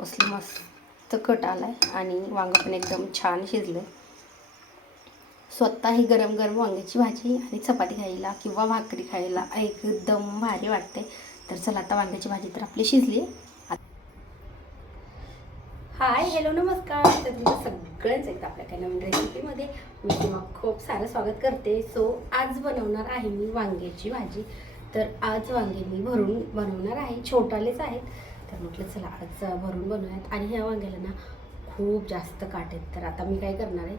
कसली मस्त कट आलाय आणि वांग पण एकदम छान शिजलं. स्वतः ही गरम गरम वांग्याची भाजी आणि चपाती खायला किंवा भाकरी खायला एकदम भारी वाटते. तर चला आता वांग्याची भाजी तर आपली शिजली. हाय हॅलो नमस्कार. तर तुमचं सगळ्यांच एकदा आपल्या काही नवीन रेसिपीमध्ये मी तुम्हाला खूप सारं स्वागत करते. सो आज बनवणार आहे मी वांग्याची भाजी. तर आज वांगे मी भरून बनवणार आहे, छोटालेच आहेत. तर म्हटलं चला आज भरून बनवूयात. आणि ह्या वांग्याला ना खूप जास्त काट आहेत. तर आता मी काय करणार आहे,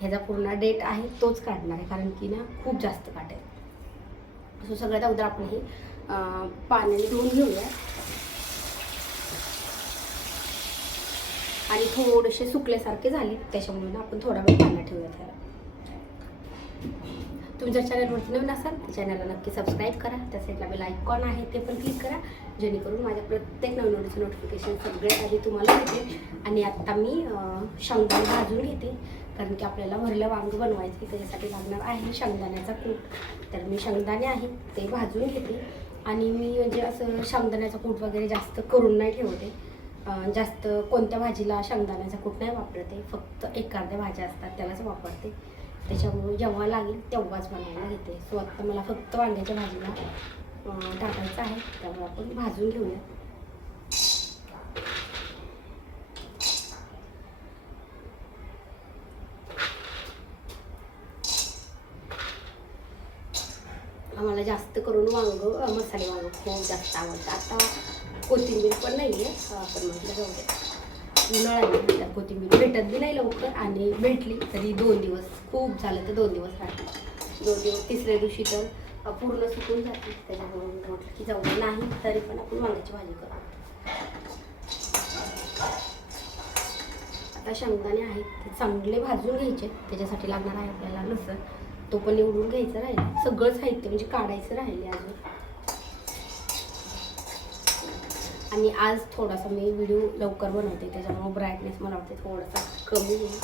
ह्याचा पूर्ण डेट आहे तोच काढणार आहे, कारण की ना खूप जास्त काट आहेत. सो सगळ्यात अगोदर आपण हे पाण्याने धुवून घेऊया आणि थोडेसे सुकल्यासारखे झाले, त्याच्यामुळे ना आपण थोडा वेळ पाण्यात ठेवूया त्याला. तुम्ही जर चॅनलवरती नवीन असाल तर चॅनलला नक्की सबस्क्राईब करा. त्या साईडला बेल आयकॉन आहे ते पण क्लिक करा, जेणेकरून माझ्या प्रत्येक नवीन व्हिडिओचं नोटिफिकेशन सगळ्यात आधी तुम्हाला मिळते. आणि आत्ता मी शेंगदाणे भाजून घेते, कारण की आपल्याला भरलं वांग बनवायचं त्याच्यासाठी लागणार आहे शेंगदाण्याचा कूट. तर मी शेंगदाणे आहेत ते भाजून घेते. आणि मी म्हणजे असं शेंगदाण्याचा कूट वगैरे जास्त करून नाही ठेवते. जास्त कोणत्या भाजीला शेंगदाण्याचा कूट नाही वापरते, फक्त एखाद्या भाज्या असतात त्यालाच वापरते. त्याच्यामुळे जेव्हा लागेल तेव्हाच बनायला घेते. सो आता मला फक्त वांग्याच्या भाजीला टाकायचं आहे, त्यामुळे आपण भाजून घेऊया. आम्हाला जास्त करून वांग मसाले वांग खूप जास्त आवडतं. आता कोथिंबीर पण नाही आहे, आपण म्हटलं जाऊ दे, उन्हाळ्याला कोथिंबीर भेटत बी नाही लवकर, आणि भेटली तरी 2 दिवस, खूप झालं तर 2 दिवस राहते. 2 दिवस, तिसऱ्या दिवशी तर पूर्ण सुकून जाते. त्याच्यामुळे म्हटलं की जाऊ दे, नाही तरी पण आपण वांग्याची भाजी करू. आता शेंगदाणे आहेत ते चांगले भाजून घ्यायचे. त्याच्यासाठी लागणार आहे आपल्याला लसूण, तो पण निवडून घ्यायचं राहिलं. सगळं साहित्य म्हणजे काढायचं राहिले अजून. आणि आज थोडासा मी व्हिडिओ लवकर बनवते, त्याच्यामुळे ब्राईटनेस मला वाटते थोडासा कमी येईल.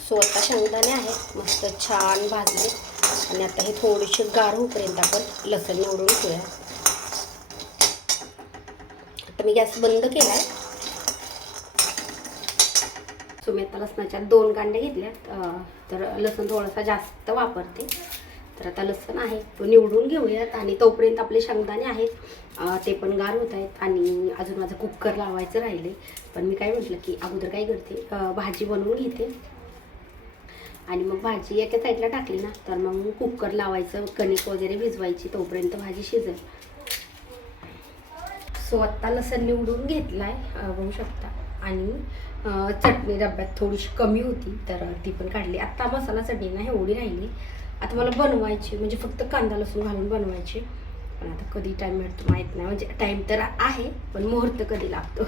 सो आता शेंगदाणे आहेत मस्त छान भाजले, आणि आता हे थोडेसे गार होईपर्यंत आपण लसूण निवडून ठेवूया. आता मी गॅस बंद केला आहे. सो मी आता लसणाच्या 2 कांड्या घेतल्यात. तर लसूण थोडासा जास्त वापरते. तर आता लसूण आहे तो निवडून घेऊयात, आणि तोपर्यंत आपले शेंगदाणे आहेत ते पण गार होत आहेत. आणि अजून माझं कुकर लावायचं राहिले, पण मी काय म्हटलं की अगोदर काय करते, भाजी बनवून घेते आणि मग भाजी एका साईडला टाकली ना तर मग कुकर लावायचं, कणिक वगैरे भिजवायची, तोपर्यंत भाजी शिजेल. सो आत्ता लसूण निवडून घेतला आहे, बघू शकता. आणि चटणी डब्यात थोडीशी कमी होती तर ती पण काढली. आत्ता मसाला चटणी ना एवढी राहिली. आता मला बनवायची म्हणजे फक्त कांदा लसूण घालून बनवायची, पण आता कधी टाईम मिळतो माहीत नाही. म्हणजे टाईम तर आहे, पण मुहूर्त कधी लागतो.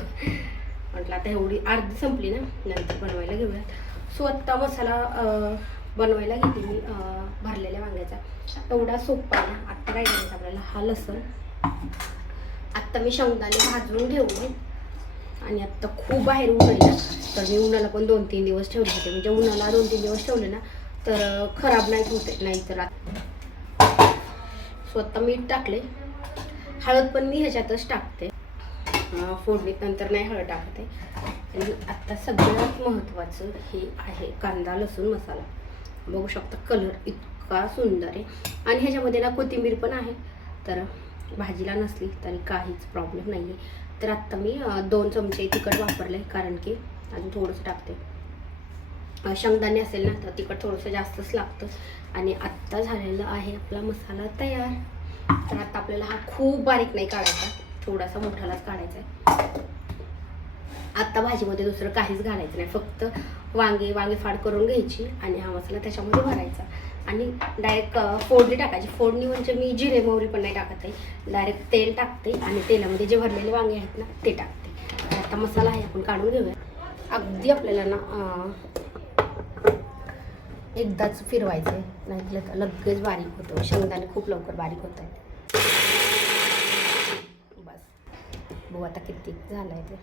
म्हटलं आता एवढी अर्धी संपली ना, नंतर बनवायला घेऊया. सो आत्ता मसाला बनवायला घेते मी भरलेल्या वांग्याचा. एवढा सोपा आहे ना. आत्ता काय करायचं आपल्याला, हा लसूण आत्ता मी शेंगदाणे भाजून घेऊन, आणि आत्ता खूप बाहेर ऊन आहे ना, तर मी उन्हाला पण 2-3 दिवस ठेवले होते. म्हणजे उन्हाला 2-3 दिवस ठेवले ना तर खराब नाही होते, नाही तर. स्वतः मीठ टाकले, हळद पण मी ह्याच्यातच टाकते फोडणीत, नंतर नाही हळद टाकते. आणि आत्ता सगळ्यात महत्त्वाचं हे आहे कांदा लसूण मसाला. बघू शकता कलर इतका सुंदर आहे. आणि ह्याच्यामध्ये ना कोथिंबीर पण आहे, तर भाजीला नसली तरी काहीच प्रॉब्लेम नाही आहे. तर आत्ता मी 2 चमचे तिखट वापरले, कारण की अजून थोडंसं टाकते. शेंगदाणे असेल ना तर तिखट थोडंसं जास्तच लागतं. आणि आत्ता झालेला आहे आपला मसाला तयार. तर आता आपल्याला हा खूप बारीक नाही काढायचा, थोडासा मोठालाच काढायचा आहे. आत्ता भाजीमध्ये दुसरं काहीच घालायचं नाही, फक्त वांगे फाड करून घ्यायची आणि हा मसाला त्याच्यामध्ये भरायचा, आणि डायरेक्ट फोडणी टाकायची. फोडणी म्हणजे मी जिरे मोहरी पण नाही टाकत आहे, डायरेक्ट तेल टाकते आणि तेलामध्ये जे भरलेले वांगे आहेत ना ते टाकते. आता मसाला आहे आपण काढून घेऊया. अगदी आपल्याला ना एकदाच फिरवायचं आहे, नाही लगेच बारीक होतं. शेंगदाणे खूप लवकर बारीक होत आहेत. बस बघू आता किती झालं आहे ते.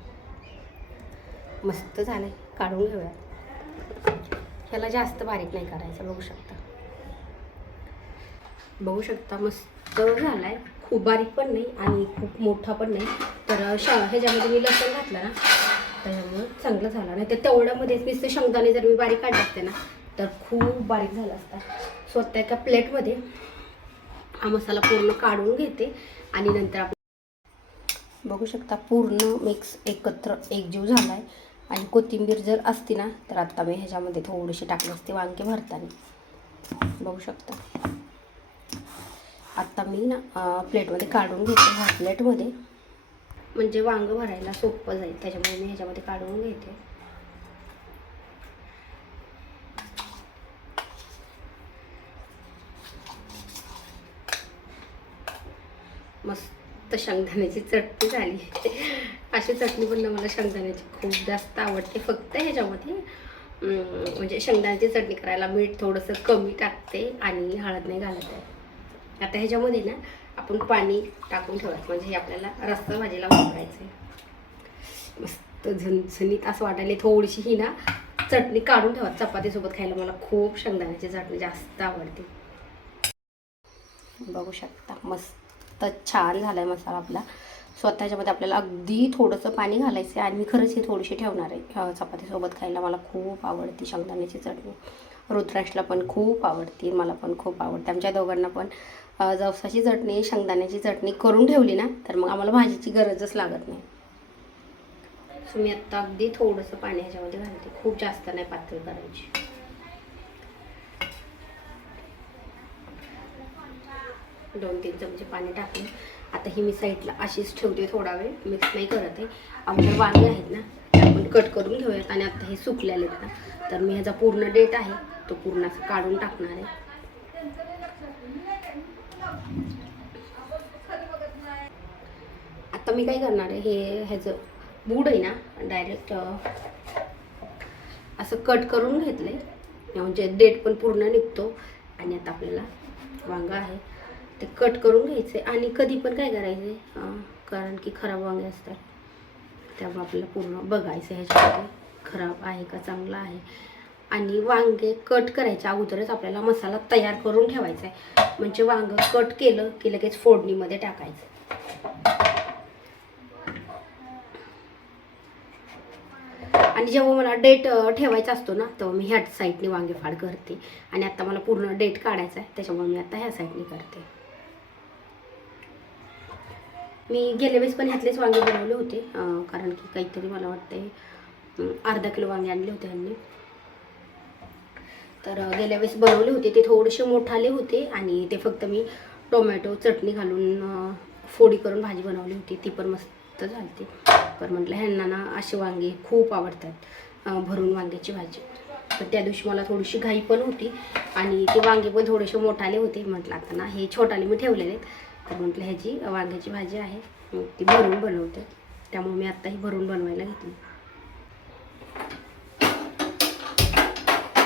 मस्त झालं आहे, काढून घेऊया. ह्याला जास्त बारीक नाही करायचं. बघू शकता मस्त झालं आहे. खूप बारीक पण नाही आणि खूप मोठा पण नाही. तर ह्याच्यामध्ये मी लसूण घातलं ना त्याच्यामुळं चांगलं झालं. नाही तर तेवढ्यामध्येच नुसते शेंगदाणे जर मी बारीक काढले असते ना तर खूप बारीक झाला असता. स्वतः एका प्लेटमध्ये हा मसाला पूर्ण काढून घेते आणि नंतर आपण बघू शकता पूर्ण मिक्स एकत्र एकजीव झाला आहे. आणि कोथिंबीर जर असती ना तर आता मी ह्याच्यामध्ये थोडीशी टाकली असते वांगे भरताना. बघू शकता आत्ता मी ना प्लेटमध्ये काढून घेते. ह्या प्लेटमध्ये म्हणजे वांगं भरायला सोपं जाईल त्याच्यामुळे मी ह्याच्यामध्ये काढून घेते. मस्त शेंगदाण्याची चटणी झाली. अशी चटणी पण मला शेंगदाण्याची खूप जास्त आवडते. फक्त ह्याच्यामध्ये म्हणजे शेंगदाण्याची चटणी करायला मीठ थोडंसं कमी टाकते आणि हळद नाही घालत आहे. आता ह्याच्यामध्ये ना आपण पाणी टाकून ठेवायचं म्हणजे हे आपल्याला रस्सा भाजीला वापरायचं आहे. मस्त झणझणीत असं वाटायला थोडीशी ही ना चटणी काढून ठेवा. चपातीसोबत खायला मला खूप शेंगदाण्याची चटणी जास्त आवडते. बघू शकता मस्त छान झाला आहे मसाला आपला. स्वतःच्यामध्ये आपल्याला अगदी थोडंसं पाणी घालायचं आहे आणि मी खरंच ही थोडीशी ठेवणार आहे. चपातीसोबत खायला मला खूप आवडते शेंगदाण्याची चटणी. रुद्राक्षला पण खूप आवडते, मला पण खूप आवडते. आमच्या दोघांना पण जवसाची चटणी शेंगदाण्याची चटणी करून ठेवली ना तर मग आम्हाला भाजीची गरजच लागत नाही. सो मी आत्ता अगदी थोडंसं पाणी ह्याच्यामध्ये घालते, खूप जास्त नाही पातळ करायची. दोन तीन चमचे पाणी टाकले. आता ही मी साईडला अशीच ठेवते, थोडा वेळ मिक्स नाही करत आहे. आमचे वांगे आहेत ना ते आपण कट करून घेऊयात. आणि आता हे सुकलेले आहेत ना तर मी ह्याचा पूर्ण डेट आहे तो पूर्ण असं काढून टाकणार आहे. आता मी काय करणार आहे हे ह्याचं बूड आहे ना डायरेक्ट असं कट करून घेतलं आहे म्हणजे डेट पण पूर्ण निघतो. आणि आता आपल्याला वांगं आहे ते कट करून घ्यायचे. आणि कधी पण काय करायचे कारण की खराब वांगे असतात त्यामुळे आपल्याला पूर्ण बघायचं ह्याच्यामध्ये खराब आहे का चांगला आहे. आणि वांगे कट करायच्या अगोदरच आपल्याला मसाला तयार करून ठेवायचा आहे म्हणजे वांगं कट केलं की लगेच फोडणीमध्ये टाकायचं. आणि जेव्हा मला डेट ठेवायचा असतो ना तेव्हा मी ह्या साईडने वांगे फाड करते. आणि आता मला पूर्ण डेट काढायचा आहे त्याच्यामुळे मी आता ह्या साईडने करते. मी गेल्या वेळेस पण ह्यातलेच वांगे बनवले होते कारण की काहीतरी मला वाटते अर्धा किलो वांगे आणले होते ह्यांनी. तर गेल्या वेळेस बनवले होते ते थोडेसे मोठाले होते आणि ते फक्त मी टोमॅटो चटणी घालून फोडी करून भाजी बनवली होती. ती पण मस्त झाली. पण म्हटलं ह्यांना ना असे वांगे खूप आवडतात भरून वांग्याची भाजी. तर त्या दिवशी मला थोडीशी घाई पण होती आणि ते वांगे पण थोडेसे मोठाले होते. म्हटलं आता ना हे छोटाले मी ठेवलेले आहेत तर म्हटलं ह्याची वांग्याची भाजी आहे ती भरून बनवते. त्यामुळे मी आत्ता ही भरून बनवायला घेतली.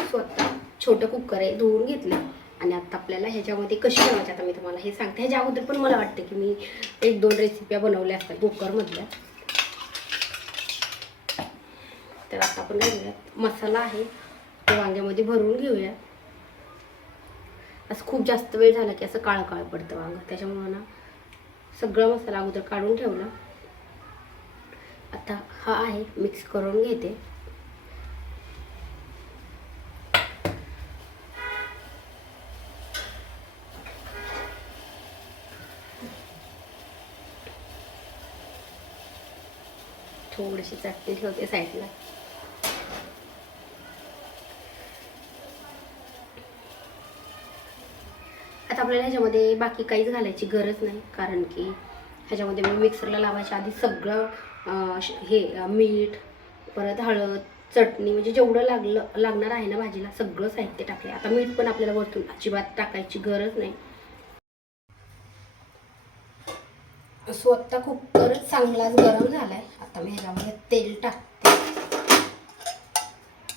स्वतः छोटं कुकर आहे धुवून घेतलं. आणि आता आपल्याला ह्याच्यामध्ये कशी बनवायची आता मी तुम्हाला हे सांगते. ह्याच्या अगोदर पण मला वाटते की मी 1-2 रेसिप्या बनवल्या असतात कुकरमधल्या. तर आता आपण काय करूयात मसाला आहे तो वांग्यामध्ये भरून घेऊया. असं खूप जास्त वेळ झाला की असं काळं काळं पडतं वांगं त्याच्यामुळं ना सगळा मसाला अगोदर काढून ठेवला. आता हा आहे मिक्स करून घेते. थोडीशी चटणी ठेवते साईडला. आता आपल्याला ह्याच्यामध्ये बाकी काहीच घालायची गरज नाही कारण की ह्याच्यामध्ये मी मिक्सरला लावायच्या आधी सगळं हे मीठ परत हळद चटणी म्हणजे जेवढं लागणार आहे ना भाजीला सगळं साहित्य टाकले. आता मीठ पण आपल्याला वरतून अजिबात टाकायची गरज नाही. स्वतः कुकर चांगलाच गरम झालाय. आता मी ह्याच्यामध्ये तेल टाकते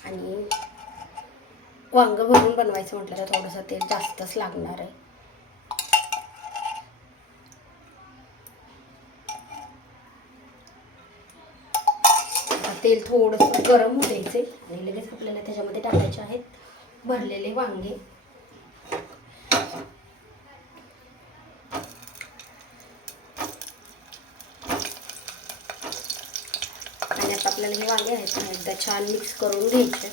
आणि वांग भरून बनवायचं म्हटलं तर थोडंसं तेल जास्तच लागणार आहे. तेल थोडंसं गरम होऊ द्यायचे आणि लगेच आपल्याला त्याच्यामध्ये टाकायचे आहेत भरलेले वांगे. आपल्याला हे वांगे आहेत ना एकदा छान मिक्स करून घ्यायचे.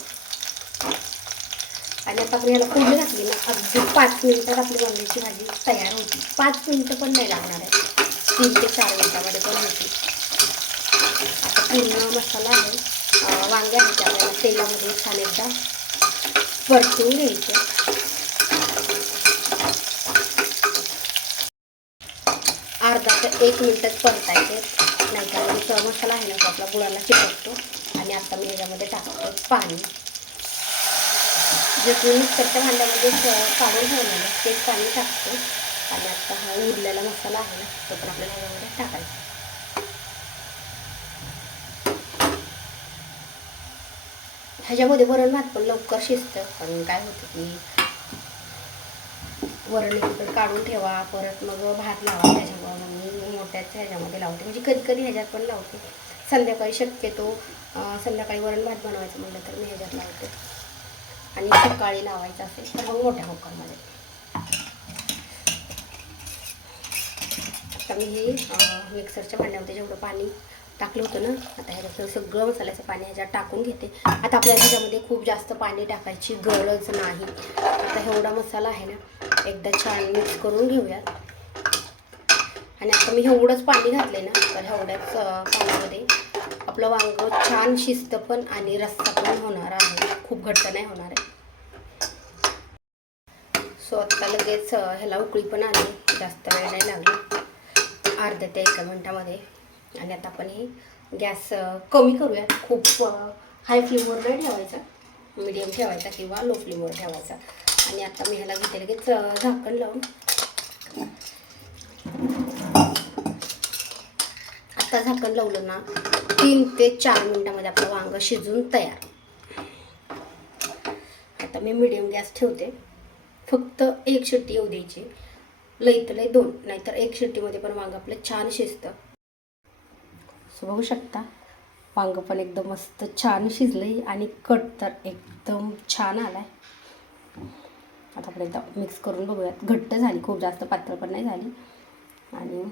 आणि आता आपण याला फोडणी घातली ना अगदी 5 मिनिटात आपली वांग्याची भाजी तयार होती. 5 मिनिटं पण नाही लागणार आहे, 3 ते 4 मिनिटामध्ये पण होती. आता पूर्ण मसाला आहे, वांगे आहेत ते आपल्याला तेलामध्ये छान एकदा परतून घ्यायचे. अर्धा ते 1 मिनिटच परतायचे, नाहीतर जो मसाला आहे ना तो आपला गुळाला चिकटतो. आणि आता मी याच्यामध्ये टाकतो पाणी. जे मी मिक्सरच्या भांड्यामध्ये काढून ठेवलेलं तेच पाणी टाकतो. आणि आता हा उरलेला मसाला आहे ना तो पण आपल्याला ह्याच्यामध्ये टाकायचा. ह्याच्यामध्ये वरण भात पण लवकर शिजतं. पण काय होतं की वरण एकीकडे काढून ठेवा, परत मग भात लावा. त्याच्यामुळं मग मी मोठ्याच ह्याच्यामध्ये लावते, म्हणजे कधी कधी ह्याच्यात पण लावते. संध्याकाळी शक्यतो संध्याकाळी वरण भात बनवायचं म्हटलं तर मी ह्याच्यात लावते. आणि सकाळी लावायचं असेल तर मग मोठ्या कुकरमध्ये. आता मी हे मिक्सरच्या भांड्यामध्ये जेवढं पाणी टाकलं होतं ना आता ह्याच्यात सगळं मसाल्याचं पाणी ह्याच्यात टाकून घेते. आता आपल्याला ह्याच्यामध्ये खूप जास्त पाणी टाकायची गरज नाही. आता एवढा मसाला आहे ना एकदा छान मिक्स करून घेऊयात. आणि आता मी एवढंच पाणी घातले ना तर एवढ्याच पाण्यामध्ये आपलं वांगं छान शिजतं पण आणि रस्सा पण होणार आहे, खूप घट्ट नाही होणार आहे. सो आत्ता लगेच ह्याला उकळी पण आली, जास्त वेळ नाही लागला, अर्ध्या ते 1 मिनिटामध्ये. आणि आता आपण हे गॅस कमी करूयात, खूप हाय फ्लेमवर नाही ठेवायचा, मीडियम ठेवायचा किंवा लो फ्लेमवर ठेवायचा. आणि आता मी ह्याला घेते लगेच झाकण लावून. आता झाकण लावलं ना 3 ते 4 मिनिटामध्ये आपलं वांगं शिजून तयार. आता मी मीडियम गॅस ठेवते, फक्त 1 शिट्टी येऊ द्यायची, लईत लई 2, नाहीतर 1 शिट्टीमध्ये पण वांगं आपलं छान शिजतं. सो बघू शकता वांगं पण एकदम मस्त छान शिजलंय आणि कट तर एकदम छान आलाय. आता आपण एकदा मिक्स करून बघूयात. घट्ट झाली, खूप जास्त पातळ पण नाही झाली. आणि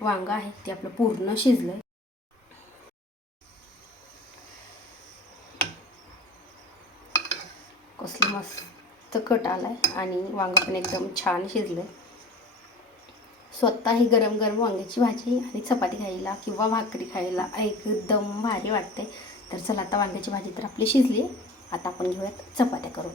वांगं आहे ते आपलं पूर्ण शिजलंय. कसलं मस्त कट आलाय आणि वांगं पण एकदम छान शिजलंय. स्वतः ही गरम गरम वांग्याची भाजी आणि चपाती खायला किंवा भाकरी खायला एकदम भारी वाटते. तर चला आता वांग्याची भाजी तर आपली शिजली, आता आपण घेऊयात चपात्या करून.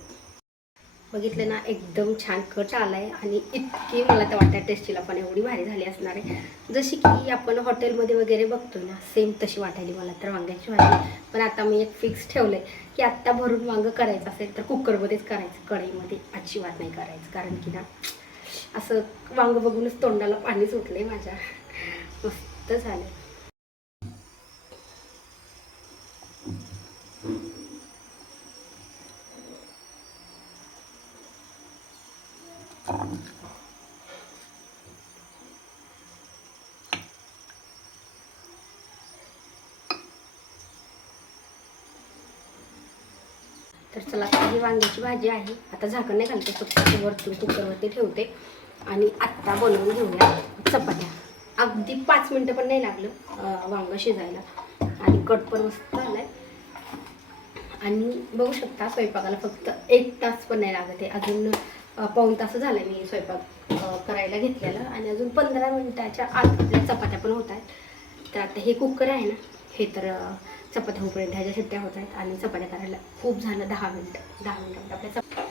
बघितलं ना एकदम छान कट आलाय आणि इतकी मला तर वाटतं टेस्टीला पण एवढी भारी झाली असणार आहे, जशी की आपण हॉटेलमध्ये वगैरे बघतो ना सेम तशी वाटायली मला तर वांग्याची भाजी. पण आता मी एक फिक्स ठेवलंय की आत्ता भरून वांगं करायचं असेल तर कुकरमध्येच करायचं, कढईमध्ये अजिबात नाही करायचं. कारण की ना असं वांगं बघूनच तोंडाला पाणी सुटलंय माझ्या. मस्त झालं. तर चला ही वांग्याची भाजी आहे. आता झाकण नाही घालते, फक्त वरतून कुकरवरती ठेवते आणि आत्ता बनवून घेऊया चपात्या. अगदी 5 मिनटं पण नाही लागलं वांगं शिजायला आणि कट पण मस्त आलाय. आणि बघू शकता स्वयंपाकाला फक्त 1 तास पण नाही लागत आहे, अजून पाऊण तास झालं मी स्वयंपाक करायला घेतलेलं आणि अजून 15 मिनिटाच्या आत आपल्या चपात्या पण होत आहेत. तर आता हे कुकर आहे ना हे तर चपात्या होईपर्यंत ह्याच्या शिट्ट्या होत आहेत आणि चपात्या करायला खूप झालं 10 मिनिटं. 10 मिनिटात आपल्या चपात्या.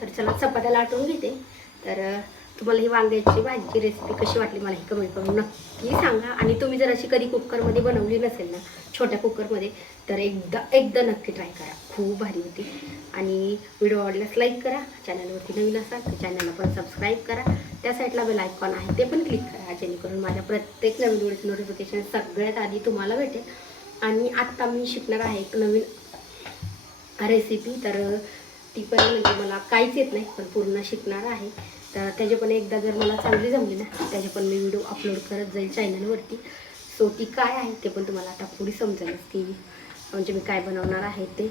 तर चला चपात्या लाटून घेते. तर तुम्हाला ही वांग्याची भाजीची रेसिपी कशी वाटली मला ही कमेंट करून नक्की सांगा. आणि तुम्ही जर अशी कधी कुकरमध्ये बनवली नसेल ना छोट्या कुकरमध्ये तर एकदा नक्की ट्राय करा, खूप भारी होती. आणि व्हिडिओ आवडल्यास लाईक करा, चॅनलवरती नवीन असाल तर चॅनलला पण सबस्क्राईब करा, त्या साईडला बेल आयकॉन आहे ते पण क्लिक करा, जेणेकरून माझ्या प्रत्येक नवीन व्हिडिओची नोटिफिकेशन सगळ्यात आधी तुम्हाला भेटेल. आणि आत्ता मी शिकणार आहे एक नवीन रेसिपी, तर ती पण म्हणजे मला काहीच येत नाही पण पूर्ण शिकणार आहे. तर त्याचे पण एकदा जर मला चांगली जमली ना त्याचे पण मी व्हिडिओ अपलोड करत जाईल चॅनलवरती. सो ती काय आहे ते पण तुम्हाला आता पुढे समजेल की म्हणजे मी काय बनवणार आहे ते.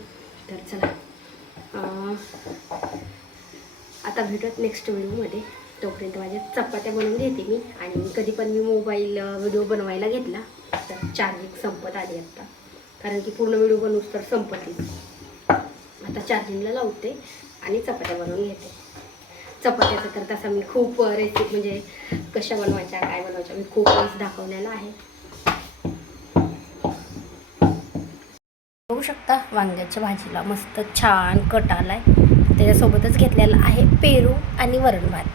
तर चला आता भेटत नेक्स्ट व्हिडिओमध्ये. तोपर्यंत माझ्या चपात्या बनवून घेते मी. आणि कधी पण मी मोबाईल व्हिडिओ बनवायला घेतला तर चार्जिंग संपत आली आत्ता, कारण की पूर्ण व्हिडिओ बनवूच तर संपत. आता चार्जिंगला लावते आणि चपात्या बनवून घेते. चपात्याचं तर तसा मी खूप रेसिपी म्हणजे कशा बनवायच्या काय बनवायच्या मी खूप वेळेस दाखवलेला आहे. बघू शकता वांग्याच्या भाजीला मस्त छान कट आलाय. त्याच्यासोबतच घेतलेला आहे पेरू आणि वरण भात.